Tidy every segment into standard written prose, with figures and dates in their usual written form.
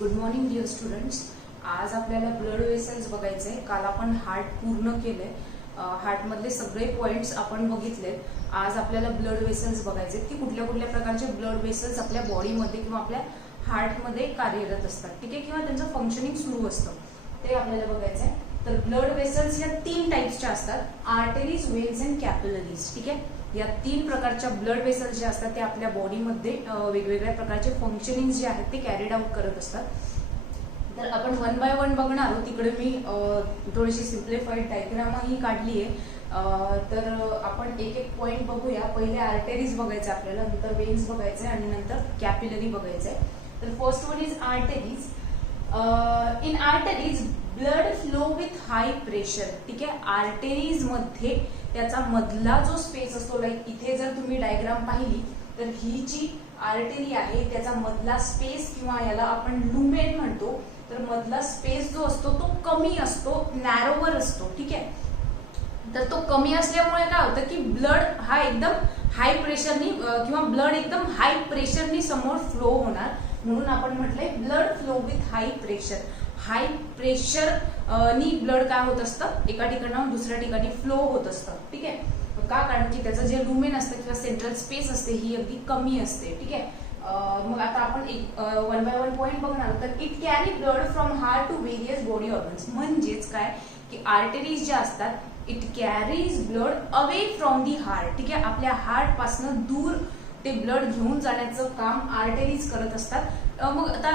Good morning dear students. आज आपल्याला blood vessels बघायचे. काल आपण हार्ट पूर्ण केले, हार्टमधले सगळे पॉइंट्स आपण बघितलेत. आज आपल्याला ब्लड वेसल्स बघायचे की कुठल्या कुठल्या प्रकारचे ब्लड वेसल्स आपल्या बॉडीमध्ये किंवा आपल्या हार्टमध्ये कार्यरत असतात, ठीक आहे, किंवा त्यांचं फंक्शनिंग सुरू असतं, ते आपल्याला बघायचं आहे. तर ब्लड वेसल्स या 3 टाइप्सच्या असतात: आर्टरीज, वेन्स अँड कॅपिलरीज. ठीक आहे, या 3 प्रकारच्या ब्लड वेसल्स जे असतात ते आपल्या बॉडीमध्ये वेगवेगळ्या प्रकारचे फंक्शनिंग जे आहेत ते कॅरीड आउट करत असतात. तर आपण 1 बाय 1 बघणार आहोत. तिकडे मी थोडीशी सिम्प्लिफाईड डायग्रामही काढली आहे. तर आपण एक एक पॉइंट बघूया. पहिले आर्टरीज बघायचे आपल्याला, नंतर वेन्स बघायचे आणि नंतर कॅपिलरी बघायचे. तर first one is arteries. In arteries blood flow with high pressure. ठीक आहे, आर्टरीज मध्ये त्याचा मधला जो स्पेस असतो, लाईक इथे जर तुम्ही डायग्राम पाहिली तर ही जी आर्टरी आहे त्याचा मधला स्पेस किंवा याला आपण लुमेन म्हणतो. तर मधला स्पेस जो असतो तो कमी असतो, नॅरोवर असतो. ठीक आहे, तर तो कमी असल्यामुळे काय होतं की ब्लड हा एकदम हाय प्रेशरनी किंवा ब्लड एकदम हाय प्रेशरनी समोर फ्लो होणार. म्हणून आपण म्हटलंय blood flow with high pressure. High pressure नी ब्लड काय होत असतं, एका ठिकाणाहून दुसऱ्या ठिकाणी फ्लो होत असतं. ठीक आहे, का? कारण की त्याचं जे लुमेन असतं किंवा सेंट्रल स्पेस असते ही अगदी कमी असते. ठीक आहे, मग आता आपण एक 1 बाय 1 पॉइंट बघणार. तर it carry blood from heart to various body organs. म्हणजेच काय की आर्टरीज ज्या असतात it carries blood away from the heart. ठीक आहे, आपल्या हार्ट पासून दूर ते ब्लड घेऊन जाण्याचं काम आर्टरीज करत असतात. मग आता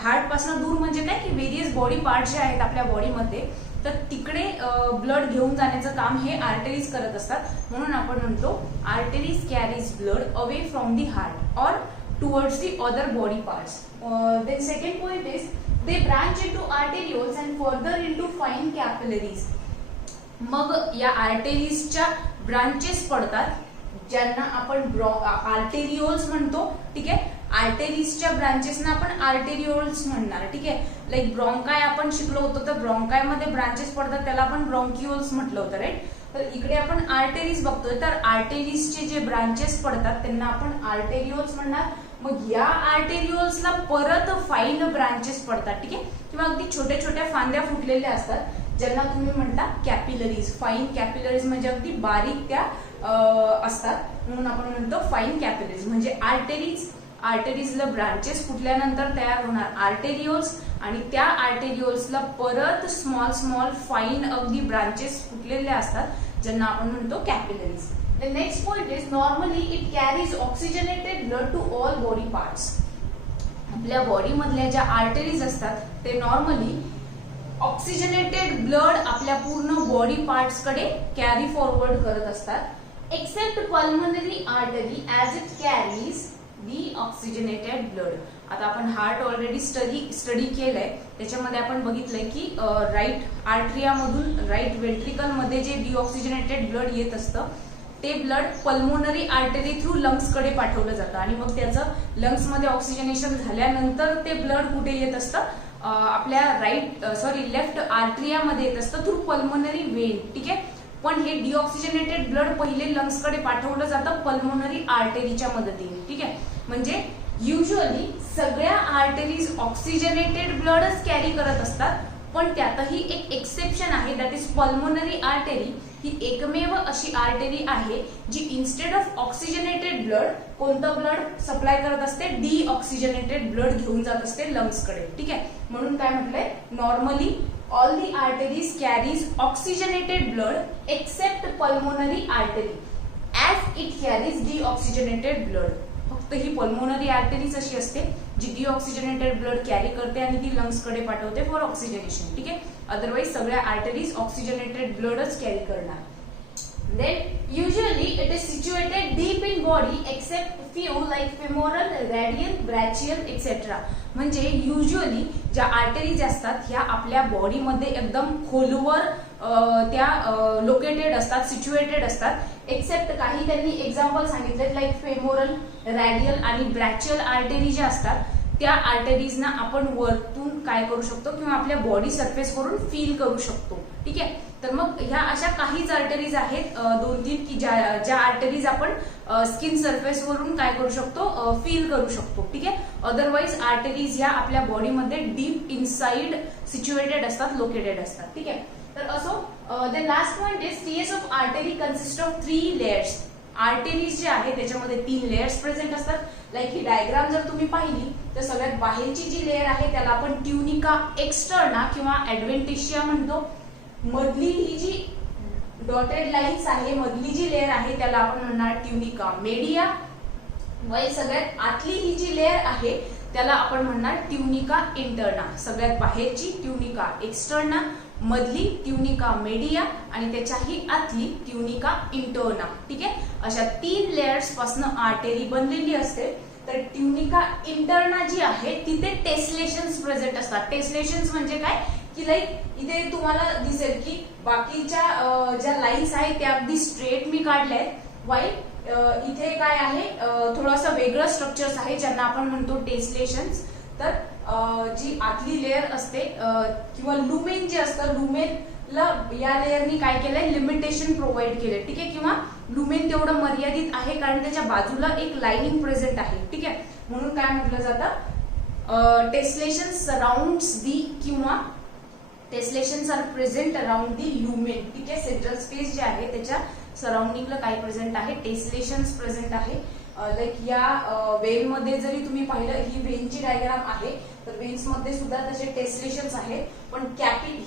हार्ट पासून दूर म्हणजे काय की व्हेरियस बॉडी पार्ट जे आहेत आपल्या बॉडीमध्ये, तर तिकडे ब्लड घेऊन जाण्याचं काम हे आर्टरीज करत असतात. म्हणून आपण म्हणतो arteries carries blood away from the heart और towards the other body parts. Then second point is they branch into arterioles and further into fine capillaries. मग या आर्टेरिजच्या ब्रांचेस पडतात ज्यांना आपण आर्टेरियोल्स म्हणतो. ठीक आहे, आर्टेरिजच्या ब्रांचेसना आपण आर्टेरियोल्स म्हणणार. ठीक आहे, लाईक ब्रॉन्काय आपण शिकलो होतो, तर ब्रॉन्काय मध्ये ब्रांचेस पडतात त्याला आपण ब्रॉन्क्युल्स म्हटलं होतं, राईट. तर इकडे आपण आर्टेरीज बघतोय, तर आर्टेरिजचे जे ब्रांचेस पडतात त्यांना आपण आर्टेरियोल्स म्हणणार. मग या आर्टेरियोल्सला परत फाईन ब्रांचेस पडतात. ठीक आहे, किंवा अगदी छोट्या छोट्या फांद्या फुटलेल्या असतात ज्यांना तुम्ही म्हणता कॅपिलरीज. फाईन कॅपिलरीज म्हणजे अगदी बारीक त्या असतात, म्हणून आपण म्हणतो फाईन कॅपिलरीज. म्हणजे आर्टेरीजला ब्रांचेस फुटल्यानंतर तयार होणार आर्टेरियोल्स, आणि त्या आर्टेरियोल्सला परत स्मॉल स्मॉल फाईन अगदी ब्रांचेस फुटलेल्या असतात ज्यांना आपण म्हणतो capillaries. The next point is normally it carries oxygenated blood to all body parts. आपल्या बॉडी मधल्या ज्या आर्टरीज असतात ते नॉर्मली ऑक्सिजनेटेड ब्लड आपल्या पूर्ण बॉडी पार्ट्स कडे कॅरी फॉरवर्ड करत असतात, except pulmonary artery as it carries the oxygenated blood. आता आपण हार्ट ऑलरेडी स्टडी केलंय, त्याच्यामध्ये आपण बघितलंय की राईट आर्टरियामधून राईट वेंट्रिकल मध्ये जे डिऑक्सिजनेटेड ब्लड येत असतं ते blood pulmonary artery through lungs कडे पाठवलं जातं, आणि मग त्याचं लंग्स मध्ये ऑक्सिजनेशन झाल्यानंतर ते ब्लड कुठे येत असतं, आपल्या लेफ्ट आर्टरियामध्ये येत असतं थ्रू पल्मोनरी वेन. ठीक आहे, पण हे डिऑक्सिजनेटेड ब्लड पहिले लंग्स कडे पाठवलं जातं पल्मोनरी आर्टरीच्या मदतीने. ठीक आहे, म्हणजे युजली सगळ्या आर्टरीज ऑक्सिजनेटेड ब्लडच कॅरी करत असतात, पण त्यातही एक एक्सेप्शन आहे, दॅट इज पल्मोनरी आर्टरी. ही एकमेव अशी आर्टरी आहे जी इन्स्टेड ऑफ ऑक्सिजनेटेड ब्लड कोणतं ब्लड सप्लाय करत असते, डिऑक्सिजनेटेड ब्लड घेऊन जात असते लंग्स कडे. ठीक आहे, म्हणून काय म्हटलंय, normally all the arteries carries oxygenated blood accept pulmonary artery as it carries deoxygenated blood. फक्त ही पल्मोनरी आर्टरीज अशी असते जी डिऑक्सिजनेटेड ब्लड कॅरी करते आणि ती लंग्स कडे पाठवते फॉर ऑक्सिजनेशन. ठीक आहे, अदरवाइज सगळ्या आर्टरीज ऑक्सिजनेटेड ब्लडच कॅरी करणार. Then usually it is situated deep in body except few like femoral, radial, brachial etcetera. म्हणजे युजली ज्या आर्टरीज असतात ह्या आपल्या बॉडीमध्ये एकदम खोलवर त्या लोकेटेड असतात, सिच्युएटेड असतात, एक्सेप्ट काही त्यांनी एक्झाम्पल सांगितले लाईक फेमोरल, रॅडियल आणि ब्रॅचियल आर्टरी ज्या असतात त्या आर्टरीजना आपण वरतून काय करू शकतो किंवा आपल्या बॉडी सरफेस वरून फील करू शकतो. ठीक आहे. तर मग ह्या अशा काहीच आर्टरीज आहेत 2-3 की ज्या आर्टरीज आपण स्किन सरफेस वरून काय करू शकतो, फील करू शकतो. ठीक आहे. अदरवाइज आर्टरीज ह्या आपल्या बॉडीमध्ये डीप इनसाइड सिच्युएटेड असतात, लोकेटेड असतात. ठीक आहे. तर असो the last point is TS of artery consist of 3 layers. Arteries जे आहे त्याच्यामध्ये 3 लेयर्स प्रेझेंट असतात. लाईक ही डायग्राम जर तुम्ही पाहिली तर सगळ्यात बाहेरची जी लेयर आहे त्याला आपण ट्युनिका एक्सटर्ना किंवा ऍडव्हेंटिशिया म्हणतो. मधली ही जी डॉटेड लाईन्स आहे, मधली जी लेयर आहे त्याला आपण म्हणणार ट्युनिका मीडिया. वाईल सगळ्यात आतली ही जी लेयर आहे त्याला आपण म्हणणार ट्युनिका इंटर्ना. सगळ्यात बाहेरची ट्युनिका एक्सटर्ना, मधली ट्युनिका मीडिया आणि त्याच्याही आतली ट्युनिका इंटर्ना. ठीक आहे. अशा 3 लेयर्स पासून आर्टरी बनलेली असते. तर ट्युनिका इंटर्ना जी आहे तिथे टेस्लेशन्स प्रेझेंट असतात. टेस्लेशन्स म्हणजे काय की लाईक इथे तुम्हाला दिसेल की बाकीच्या ज्या लाईन्स आहेत त्या अगदी स्ट्रेट मी काढल्या आहेत. वाईल इथे काय आहे थोडंसं वेगळं स्ट्रक्चर्स आहे ज्यांना आपण म्हणतो टेस्लेशन्स. तर जी आतली लेयर असते किंवा लुमेन जे असतं, लुमेनला या लेयरनी काय केलंय, लिमिटेशन प्रोव्हाइड केलंय. ठीक आहे. किंवा लुमेन तेवढं मर्यादित आहे कारण त्याच्या बाजूला एक लाइनिंग प्रेझेंट आहे. ठीक आहे. म्हणून काय म्हटलं जातं, टेस्लेशन सराउंड्स दी किंवा tessellations are present around the lumen. ठीक आहे. सेंट्रल स्पेस जे आहे त्याच्या सराउंडिंगला काय प्रेझेंट आहे, टेस्लेशन्स प्रेझेंट आहे. लाईक या वेन मध्ये जरी तुम्ही पाहिलं, ही वेनची डायग्राम आहे तर वेन्स मध्ये सुद्धा तसे टेस्लेशन्स आहेत. पण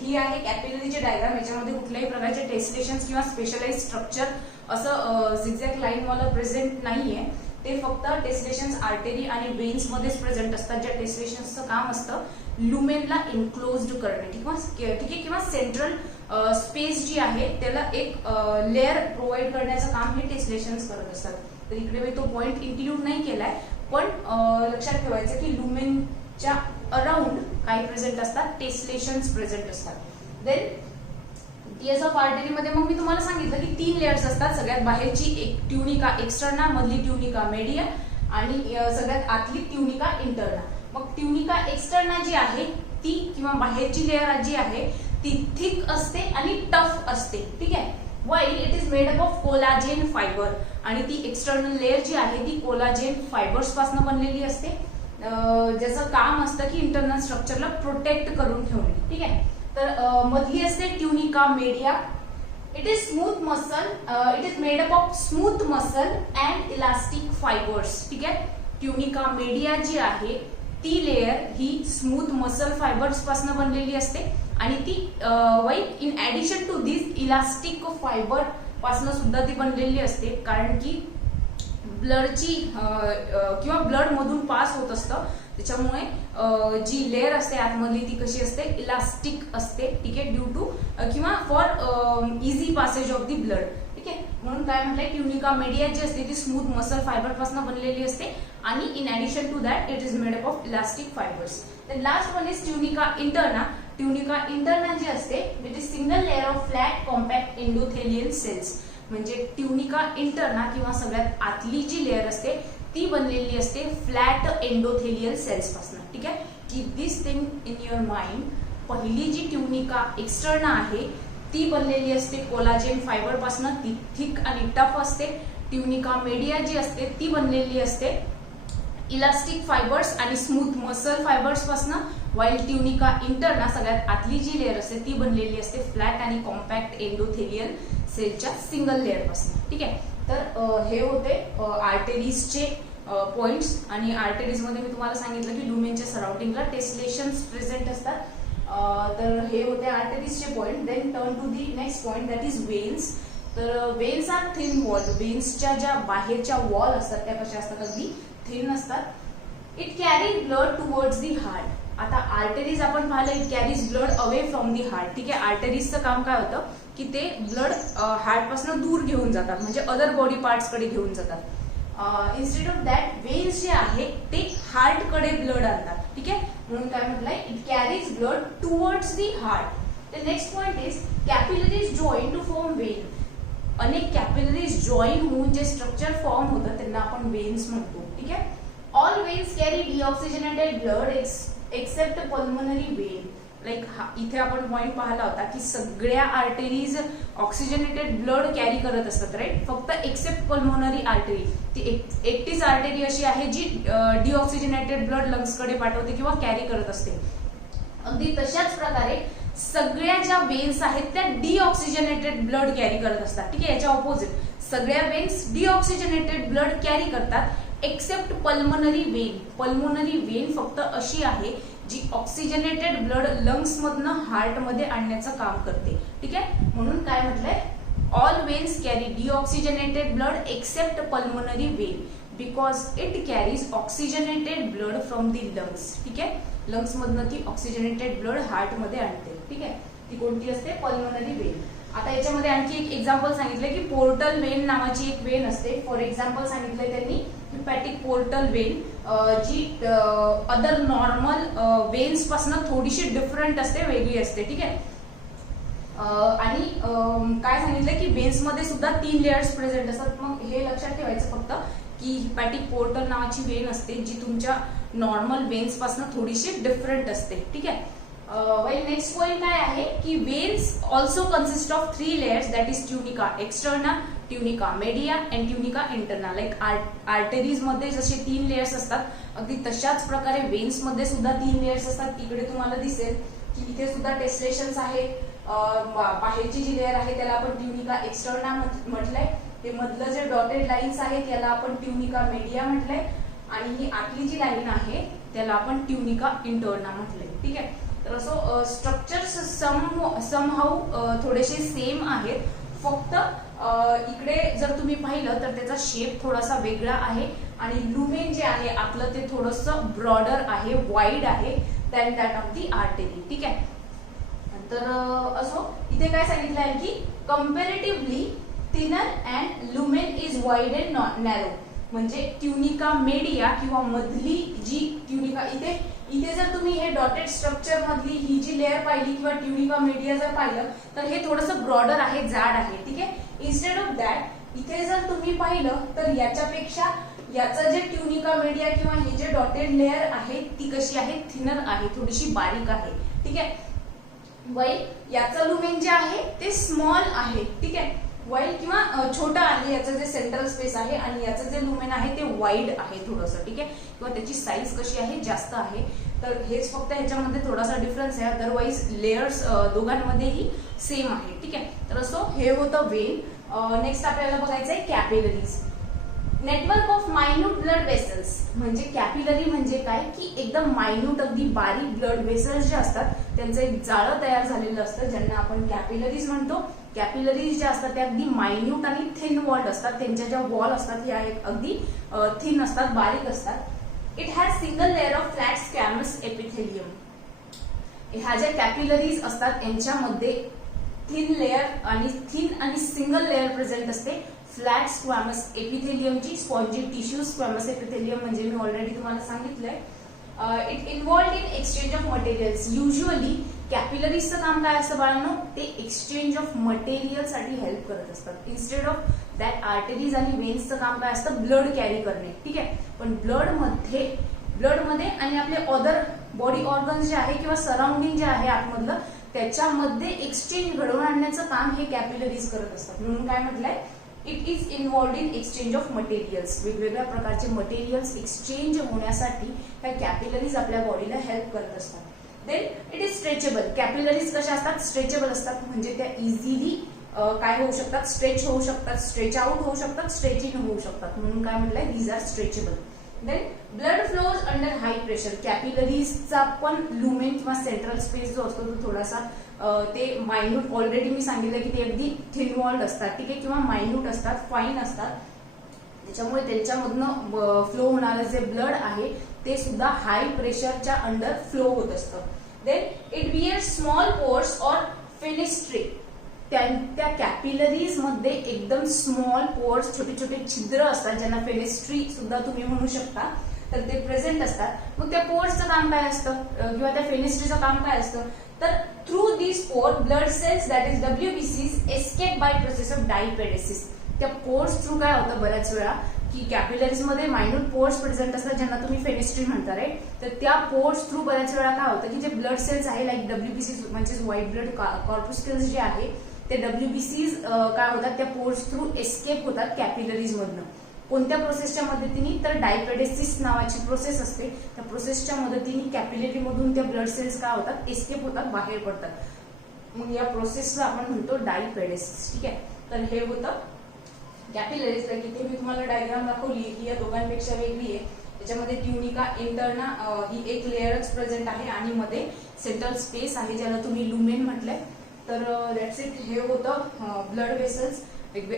ही आहे कॅपिलरीची डायग्राम, याच्यामध्ये कुठल्याही प्रकारचे टेस्लेशन्स किंवा स्पेशलाइज स्ट्रक्चर असं झिगझॅग लाईन वाला प्रेझेंट नाहीये. ते फक्त टेस्लेशन्स आर्टरी आणि वेन्स मध्येच प्रेझेंट असतात. ज्या टेस्लेशन्सचं काम असतं लुमेनला एन्क्लोज्ड करणे. ठीक आहे. किंवा सेंट्रल स्पेस जी आहे त्याला एक लेअर प्रोव्हाइड करण्याचं काम हे टेस्लेशन्स करत असतात. तर इकडे मी तो पॉइंट इन्क्लूड नाही केलाय, पण लक्षात ठेवायचं की लुमेनच्या अराउंड काय प्रेझेंट असतात, टेस्लेशन्स प्रेझेंट असतात. देन टीएस ऑफ आर्टरी मध्ये मग मी तुम्हाला सांगितलं की 3 लेयर्स असतात. सगळ्यात बाहेरची एक ट्युनिका एक्सटर्ना, मधली ट्युनिका मीडिया आणि सगळ्यात आतली ट्युनिका इंटर्ना. मग ट्युनिका एक्सटर्ना जी आहे ती किंवा बाहेरची लेयर जी आहे ती थिक असते आणि टफ असते. ठीक आहे. While it is made up of collagen fibre. आणि ती एक्सटर्नल लेयर जी आहे ती कोलाजेन फायबर्स पासून बनलेली असते, ज्याचं काम असतं की इंटरनल स्ट्रक्चरला प्रोटेक्ट करून ठेवणे. ठीक आहे. तर मधली असते tunica media. It is smooth muscle. It is made up of smooth muscle and elastic fibres. ठीक आहे. ट्युनिका मीडिया जी आहे ती लेयर ही स्मूथ मसल फायबर्स पासून बनलेली असते आणि ती while in addition to this elastic fibre पासून सुद्धा ती बनलेली असते. कारण की ब्लडची किंवा ब्लड मधून पास होत असतं, त्याच्यामुळे जी लेयर असते आतमधली ती कशी असते, इलास्टिक असते. ठीक आहे. ड्यू टू किंवा for easy passage of the blood. ठीक आहे. म्हणून काय म्हटलंय, ट्युनिका मीडिया जी असते ती स्मूथ मसल फायबर पासून बनलेली असते आणि in addition to that it is made up of elastic fibres. Then last one is tunica interna. Tunica interna जी असते it is single layer of flat compact endothelial cells. म्हणजे tunica interna किंवा सगळ्यात आतली जी लेअर असते ती बनलेली असते फ्लॅट एंडोथेलियल सेल्स पासून. ठीक आहे. Keep this thing in your mind. पहिली जी ट्युनिका एक्सटर्ना आहे ती बनलेली असते कोलाजेन फायबर पासून, ती थिक आणि टफ असते. ट्युनिका मीडिया जी असते ती बनलेली असते इलास्टिक फायबर्स आणि स्मूथ मसल फायबर्स पासून. वाईल ट्युनिका इंटर्ना सगळ्यात आतली जी लेअर असते ती बनलेली असते फ्लॅट आणि कॉम्पॅक्ट एंडोथेलियल सेलच्या सिंगल लेअर पासून. ठीक आहे. तर हे होते आर्टरीजचे पॉइंट्स. आणि आर्टरीज मध्ये मी तुम्हाला सांगितलं की लुमेनच्या सराउंडिंगला टेस्लेशन्स प्रेझेंट असतात. तर हे होते आर्टरीजचे point. Then turn to the next point that is veins. तर वेन्स आर थिन वॉल. वेन्सच्या ज्या बाहेरच्या वॉल असतात त्या कशा असतात, अगदी थिन असतात. It carry blood towards the heart. आता आर्टरीज आपण पाहिलं, it carries blood away from the heart. ठीक आहे. आर्टरीजचं काम काय होतं की ते ब्लड हार्ट पासून दूर घेऊन जातात, म्हणजे अदर बॉडी पार्ट्स कडे घेऊन जातात. इन्स्टेड ऑफ दॅट वेन्स जे आहे ते हार्ट कडे ब्लड आणतात. ठीक आहे. म्हणून काय म्हटलंय, it carries blood towards the heart. The next point is capillaries join to form vein. अनेक कॅपिलरीज जॉईन होऊन जे स्ट्रक्चर फॉर्म होतं त्यांना आपण वेन्स म्हणतो. ठीक आहे. All veins carry deoxygenated blood accept pulmonary vein. Like इथे आपण पॉइंट पाहिला होता की सगळ्या आर्टरीज ऑक्सिजनेटेड ब्लड कॅरी करत असतात, राईट. फक्त एक्सेप्ट पल्मोनरी आर्टरी, ती एकटीच आर्टरी अशी आहे जी डिऑक्सिजनेटेड ब्लड लंग्सकडे पाठवते किंवा कॅरी करत असते. अगदी तशाच प्रकारे सगळ्या ज्या वेन्स आहेत त्या डिऑक्सिजनेटेड ब्लड कॅरी करत असतात, ठीक आहे. याच्या ऑपोजिट सगळ्या वेन्स डिऑक्सिजनेटेड ब्लड कॅरी करतात accept pulmonary vein. Pulmonary vein फक्त अशी आहे जी ऑक्सिजनेटेड ब्लड लंग्स मधनं हार्ट मध्ये आणण्याचं काम करते, ठीक आहे. म्हणून काय म्हटलंय, all veins carry deoxygenated blood accept pulmonary vein because it carries oxygenated blood from the lungs, ठीक आहे. लंग्स मधनं ती ऑक्सिजनेटेड ब्लड हार्ट मध्ये आणते, ठीक आहे. ती कोणती असते, पल्मोनरी वेन. आता याच्यामध्ये आणखी एक एक्झाम्पल सांगितलं की पोर्टल वेन नावाची एक वेन असते. फॉर एक्झाम्पल सांगितलंय त्यांनी हिपॅटिक पोर्टल वेन, जी अदर नॉर्मल वेन्स पासून थोडीशी डिफरंट असते, वेगळी असते, ठीक आहे. आणि काय सांगितलं की वेन्स मध्ये सुद्धा 3 लेयर्स प्रेझेंट असतात. मग हे लक्षात ठेवायचं फक्त की हिपॅटिक पोर्टल नावाची वेन असते जी तुमच्या नॉर्मल वेन्स पासून थोडीशी डिफरंट असते, ठीक आहे. नेक्स्ट पॉइंट काय आहे की veins also consist of 3 layers, that is tunica externa, tunica media and tunica interna. Like arteries मध्ये जसे 3 लेयर्स असतात, अगदी तशाच प्रकारे वेन्स मध्ये सुद्धा 3 लेयर्स असतात. तिकडे तुम्हाला दिसेल की इथे सुद्धा टेस्लेशन्स आहे. बाहेरची जी लेयर आहे त्याला आपण ट्युनिका एक्सटर्ना म्हटलंय. हे मधलं जे डॉटेड लाईन्स आहेत याला आपण ट्युनिका मेडिया म्हटलंय आणि ही आतली जी लाईन आहे त्याला आपण ट्युनिका इंटरना म्हटलंय, ठीक आहे. तर असं स्ट्रक्चर्स समहाऊ थोडेसे सेम आहेत, फक्त इकडे जर तुम्ही पाहिलं तर त्याचा शेप थोडासा वेगळा आहे आणि लुमेन जे आहे आतलं ते थोडंसं ब्रॉडर आहे, वाईड आहे than that of the artery, ठीक आहे. तर असो इथे काय सांगितलं आहे की comparatively thinner and lumen is wide and narrow. म्हणजे ट्युनिका मेडिया किंवा मधली जी ट्युनिका, इथे जर तुम्ही हे डॉटेड स्ट्रक्चर मधली ही जी लेअर पाहिली किंवा ट्युनिका मेडिया जर पाहिलं तर हे थोडंसं ब्रॉडर आहे, जाड आहे, ठीक आहे. इन्स्टेड ऑफ दॅट इथे जर तुम्ही पाहिलं तर याच्यापेक्षा याचं जे ट्युनिका मेडिया किंवा ही जे डॉटेड लेअर आहे ती कशी आहे, थिनर आहे, थोडीशी बारीक आहे, ठीक आहे. वाईल याचं लुमेन जे आहे ते स्मॉल आहे, ठीक आहे. वाईड किंवा छोटा आहे याचं जे सेंट्रल स्पेस आहे आणि याचं जे लुमेन आहे ते वाईड आहे थोडंसं, ठीक आहे. किंवा त्याची साईज कशी आहे, जास्त आहे. तर हेच फक्त ह्याच्यामध्ये थोडासा डिफरन्स आहे, अदरवाईज लेयर्स दोघांमध्येही सेम आहे, ठीक आहे. तर असो हे होतं वेन. नेक्स्ट आपल्याला बघायचं आहे capillaries. Network of minute blood vessels. म्हणजे कॅपिलरी म्हणजे काय की एकदम मायन्यूट, अगदी बारीक ब्लड वेसल्स जे असतात त्यांचं एक जाळं तयार झालेलं असतं ज्यांना आपण कॅपिलरीज म्हणतो. कॅपिलरीज ज्या असतात त्या अगदी मायन्यूट आणि थिन वॉल्ड असतात. त्यांच्या ज्या वॉल असतात या अगदी थिन असतात, बारीक असतात. It has single layer of flat squamous epithelium. ह्या ज्या कॅपिलरीज असतात यांच्यामध्ये थिन आणि सिंगल लेअर प्रेझेंट असते. फ्लॅट स्क्वॅमस एपिथेलियमची स्पॉन्जी टिश्यू स्क्वॅमस एपिथेलियम म्हणजे मी ऑलरेडी तुम्हाला सांगितलंय. It involved in exchange of materials. Usually कॅपिलरीजचं काम काय असतं बाळांनो, ते एक्सचेंज ऑफ मटेरियल साठी हेल्प करत असतात. इन्स्टेड ऑफ दॅट आर्टरीज आणि वेन्सचं काम काय असतं, ब्लड कॅरी करणे, ठीक आहे. पण ब्लडमध्ये आणि आपले अदर बॉडी ऑर्गन्स जे आहे किंवा सराउंडिंग जे आहे आतमधलं त्याच्यामध्ये एक्सचेंज घडवून आणण्याचं काम हे कॅपिलरीज करत असतात. म्हणून काय म्हटलंय, it is involved in exchange of materials. वेगवेगळ्या प्रकारचे मटेरियल्स एक्सचेंज होण्यासाठी त्या कॅपिलरीज आपल्या बॉडीला हेल्प करत असतात. Then it is stretchable. Capillaries कशा असतात, स्ट्रेचेबल असतात. म्हणजे त्या इझिली काय होऊ शकतात, स्ट्रेच होऊ शकतात, स्ट्रेच आउट होऊ शकतात, स्ट्रेचिंग होऊ शकतात. म्हणून काय म्हटलंय, these are stretchable. Then blood flows under high pressure. कॅपिलरीजचा पण लुमेन किंवा सेंट्रल स्पेस जो असतो तो थोडासा ते मायन्यूट, ऑलरेडी मी सांगितलं की ते अगदी थिन वॉल्ड असतात, ठीक आहे, किंवा मायन्यूट असतात, फाईन असतात. त्याच्यामुळे त्यांच्यामधनं फ्लो होणारं जे ब्लड आहे ते सुद्धा हाय प्रेशरच्या अंडर फ्लो होत असतं. Then it bear small pores or fenestrae. त्या कॅपिलरीज मध्ये एकदम स्मॉल पोर्स, छोटे छोटे छिद्र असतात ज्यांना फेनेस्ट्री सुद्धा तुम्ही म्हणू शकता, तर ते प्रेझेंट असतात. मग त्या पोर्सचं काम काय असतं किंवा त्या फेनेस्ट्रीचं काम काय असतं, तर through this pore blood cells that is WBCs escape by process of diapedesis. त्या पोर्स थ्रू काय होतं बऱ्याच वेळा की कॅपिलरीज मध्ये मायन्यूट पोर्स प्रेझेंट असतात ज्यांना तुम्ही फेनेस्ट्री म्हणता राईट. तर त्या पोर्स थ्रू बऱ्याच वेळा काय होतं की जे ब्लड सेल्स आहे लाईक WBC म्हणजे व्हाईट ब्लड कॉर्पस्कल्स जे आहे ते WBCs काय होतात त्या पोर्स थ्रू एस्केप होतात कॅपिलरीज मधनं. कोणत्या प्रोसेसच्या मदतीने तर डायपेडेसिस नावाची प्रोसेस असते. त्या प्रोसेसच्या मदतीने कॅपिलरी मधून त्या ब्लड सेल्स काय होतात एस्केप होतात, बाहेर पडतात. मग या प्रोसेसला आपण म्हणतो डायपेडेसिस. ठीक आहे. तर हे होतं कॅपिलरीज. लाईक इथे मी तुम्हाला डायग्राम दाखवली ही या दोघांपेक्षा वेगळी आहे. त्याच्यामध्ये ट्युनिका इंटरना ही एक लेअरच प्रेझेंट आहे आणि मध्ये सेंट्रल स्पेस आहे ज्याला तुम्ही लुमेन म्हटलंय. तर दॅट्स इट. हे होतं ब्लड वेसल्स.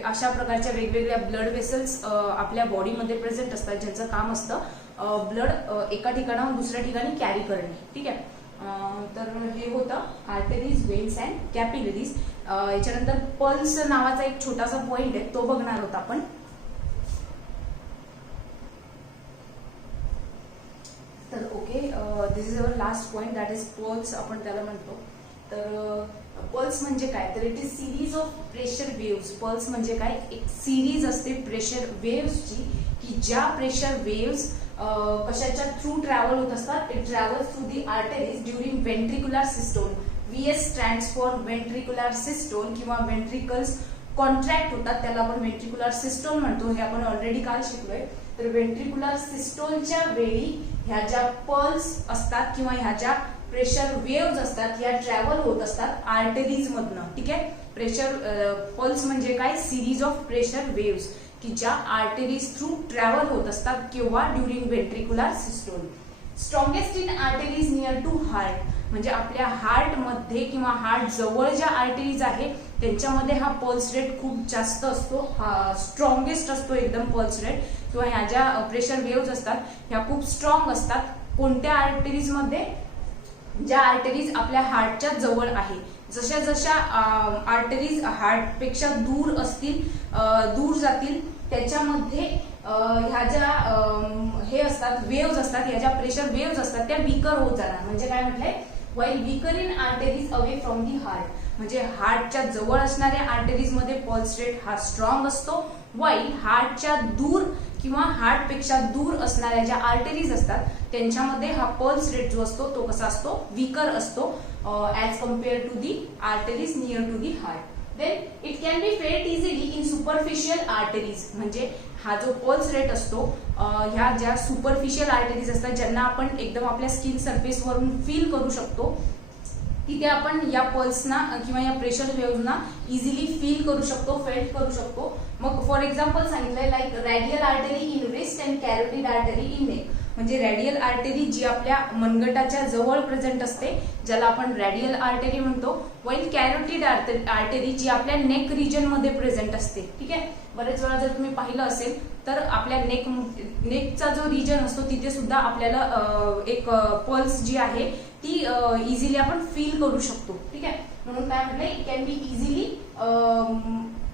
अशा प्रकारच्या वेगवेगळ्या ब्लड वेसल्स आपल्या बॉडीमध्ये प्रेझेंट असतात ज्यांचं काम असतं ब्लड एका ठिकाणाहून दुसऱ्या ठिकाणी कॅरी करणे. ठीक आहे. तर हे होतं आर्टरीज, वेन्स अँड कॅपिलरीज. याच्यानंतर पल्स नावाचा एक छोटासा पॉइंट आहे तो बघणार आहोत आपण. तर okay, this is our last point that is pulse आपण त्याला म्हणतो. तर पल्स म्हणजे काय तर it is series of pressure waves. Pulse म्हणजे काय एक सिरीज असते प्रेशर वेव्सची की ज्या प्रेशर वेव्स कशाच्या थ्रू ट्रॅव्हल होत असतात. It travels through the arteries during ventricular systole. VS stands for ventricular systole किंवा वेंट्रिकल्स कॉन्ट्रॅक्ट होतात त्याला आपण वेंट्रिक्युलर सिस्टोल म्हणतो. हे आपण ऑलरेडी काल शिकलोय. तर वेंट्रिक्युलर सिस्टोलच्या वेळी ह्या ज्या पल्स असतात किंवा ह्या ज्या प्रेशर वेव्स असतात या ट्रॅव्हल होत असतात आर्टरीज मधनं. ठीक आहे. प्रेशर पल्स म्हणजे काय सिरीज ऑफ प्रेशर वेव्स की ज्या आर्टरीज थ्रू ट्रॅव्हल होत असतात किंवा during ventricular systole. Strongest in arteries near to heart म्हणजे आपल्या हार्ट मध्ये किंवा हार्ट जवळ ज्या आर्टरीज आहे त्यांच्यामध्ये हा पल्स रेट खूप जास्त असतो, हा स्ट्रॉंगेस्ट असतो एकदम पल्स रेट. किंवा ह्या ज्या प्रेशर वेव्स असतात ह्या खूप स्ट्रॉंग असतात. कोणत्या आर्टरीज मध्ये? ज्या आर्टरीज आपल्या हार्टच्या जवळ आहे. जशा जशा आर्टरीज हार्टपेक्षा दूर असतील, दूर जातील त्याच्यामध्ये ह्या ज्या हे असतात वेव्स असतात, ह्या ज्या प्रेशर वेव्स असतात त्या वीकर होत जाणार. म्हणजे काय म्हटलंय while weaker in arteries away from the heart म्हणजे हार्टच्या जवळ असणाऱ्या आर्टरीज मध्ये पल्स रेट हा स्ट्रॉंग असतो. वाईल हार्टच्या दूर किंवा हार्टपेक्षा दूर असणाऱ्या ज्या आर्टरीज असतात त्यांच्यामध्ये हा पल्स रेट जो असतो तो कसा असतो वीकर असतो as compare to the arteries near to the heart. Then it can be felt easily in superficial arteries म्हणजे हा जो पल्स रेट असतो ह्या ज्या सुपरफिशियल आर्टरीज असतात ज्यांना आपण एकदम आपल्या स्किन सरफेस वरून फील करू शकतो तिथे आपण या पल्सना किंवा या प्रेशर वेव्हना इझिली फील करू शकतो, फेल्ट करू शकतो. मग फॉर एक्झाम्पल सांगितलंय like radial artery in wrist and carotid artery in neck म्हणजे रॅडियल आर्टरी जी आपल्या मनगटाच्या जवळ प्रेझेंट असते ज्याला आपण रॅडियल आर्टरी म्हणतो. वाईल कॅरोटिड आर्टरी जी आपल्या नेक रिजन मध्ये प्रेझेंट असते. ठीक आहे. बरेच वेळा जर तुम्ही पाहिलं असेल तर आपल्या नेकचा जो रिजन असतो तिथे सुद्धा आपल्याला एक पल्स जी आहे ती इझिली आपण फील करू शकतो. ठीक आहे. म्हणून काय म्हटलंय it can be easily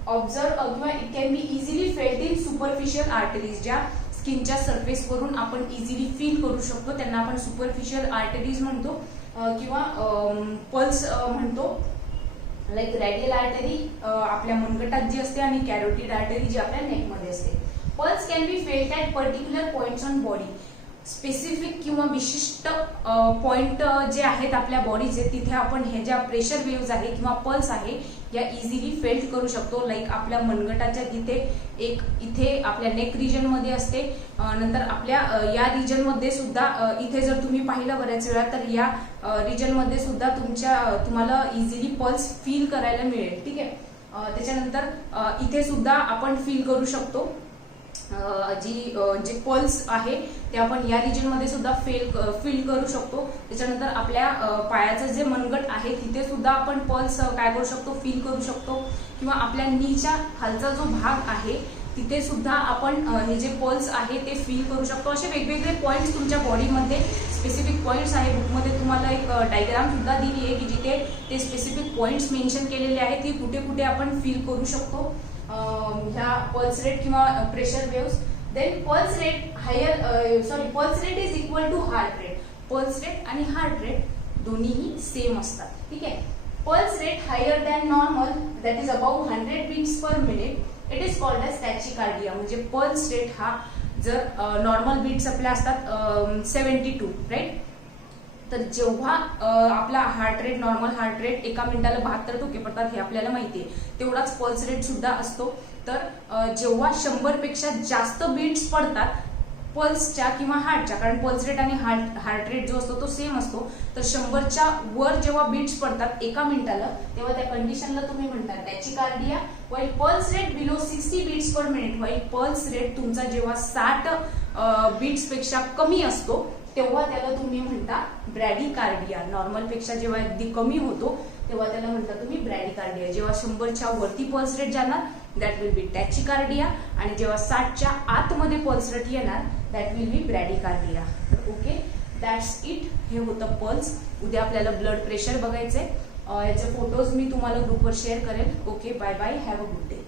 observe किंवा it can be easily felt in superficial arteries ज्या स्किनच्या सरफेस वरून आपण इझिली फील करू शकतो त्यांना आपण सुपरफिशियल आर्टरीज म्हणतो किंवा पल्स म्हणतो. लाईक रॅडियल आर्टरी आपल्या मनगटात जी असते आणि कॅरोटिड आर्टरी जी आपल्या नेकमध्ये असते. Pulse can be felt at particular points on body specific किंवा विशिष्ट पॉइंट जे आहेत आपल्या बॉडीचे तिथे आपण हे ज्या प्रेशर वेव्स आहे किंवा पल्स आहे या इझिली फेल्ट करू शकतो. लाईक आपल्या मनगटाच्या तिथे एक इथे आपल्या नेक रिजन मध्ये असते, नंतर आपल्या या रिजन मध्ये सुद्धा इथे जर तुम्ही पाहिलं बऱ्याच वेळा तर या रिजन मध्ये सुद्धा तुम्हाला इझिली पल्स फील करायला मिळेल. ठीक आहे. त्याच्यानंतर इथे सुद्धा आपण फील करू शकतो जे पल्स आहे ते आपण या रिजन मध्ये सुद्धा फील करू शकतो. त्याच्यानंतर आपल्या पायाचं जे मनगट आहे तिथे सुद्धा आपण पल्स काय करू शकतो फील करू शकतो किंवा आपल्या नीच्या खालचा जो भाग आहे तिथे सुद्धा आपण हे जे पल्स आहे ते फील करू शकतो. असे वेगवेगळे पॉइंट्स तुमच्या बॉडीमध्ये स्पेसिफिक पॉइंट्स आहे. बुकमध्ये तुम्हाला एक डायग्राम सुद्धा दिली आहे की जिथे ते स्पेसिफिक पॉइंट्स मेन्शन केलेले आहेत की कुठे कुठे आपण फील करू शकतो ह्या पल्स रेट किंवा pressure waves. Then pulse rate pulse rate is equal to heart rate. Pulse rate आणि हार्ट रेट दोन्हीही सेम असतात. ठीक आहे. Pulse rate higher than normal that is about 100 beats per minute it is called as tachycardia. म्हणजे pulse rate हा जर normal beats आपल्या असतात 72 राईट, तर जेव्हा आपला heart rate normal heart rate एका मिनिटाला 72 ठोके पडतात हे आपल्याला माहिती आहे, तेवढाच पल्स रेट सुद्धा असतो. तर जेव्हा 100 पेक्षा जास्त बीट्स पडतात पल्सच्या किंवा हार्टच्या, कारण पल्स रेट आणि हार्ट रेट जो असतो तो सेम असतो, तर 100च्या वर जेव्हा बीट्स पडतात एका मिनिटाला तेव्हा त्या कंडिशनला तुम्ही म्हणता tachycardia. While pulse rate below 60 beats per minute, while pulse rate तुमचा जेव्हा 60 बीट्स पेक्षा कमी असतो तेव्हा त्याला तुम्ही म्हणता ब्रॅडिकार्डिया. नॉर्मल पेक्षा जेव्हा अगदी कमी होतो तेव्हा त्याला म्हणता तुम्ही ब्रॅडिकार्डिया. जेव्हा 100च्या वरती पल्स रेट जाणार दॅट विल बी टॅचिकार्डिया, आणि जेव्हा 60च्या आतमध्ये पल्स रेट येणार दॅट विल बी ब्रॅडिकार्डिया. तर ओके, दॅट्स इट. हे होतं पल्स. उद्या आपल्याला ब्लड प्रेशर बघायचंय. याचे फोटोज मी तुम्हाला ग्रुपवर शेअर करेल. Okay, bye bye, have a good day.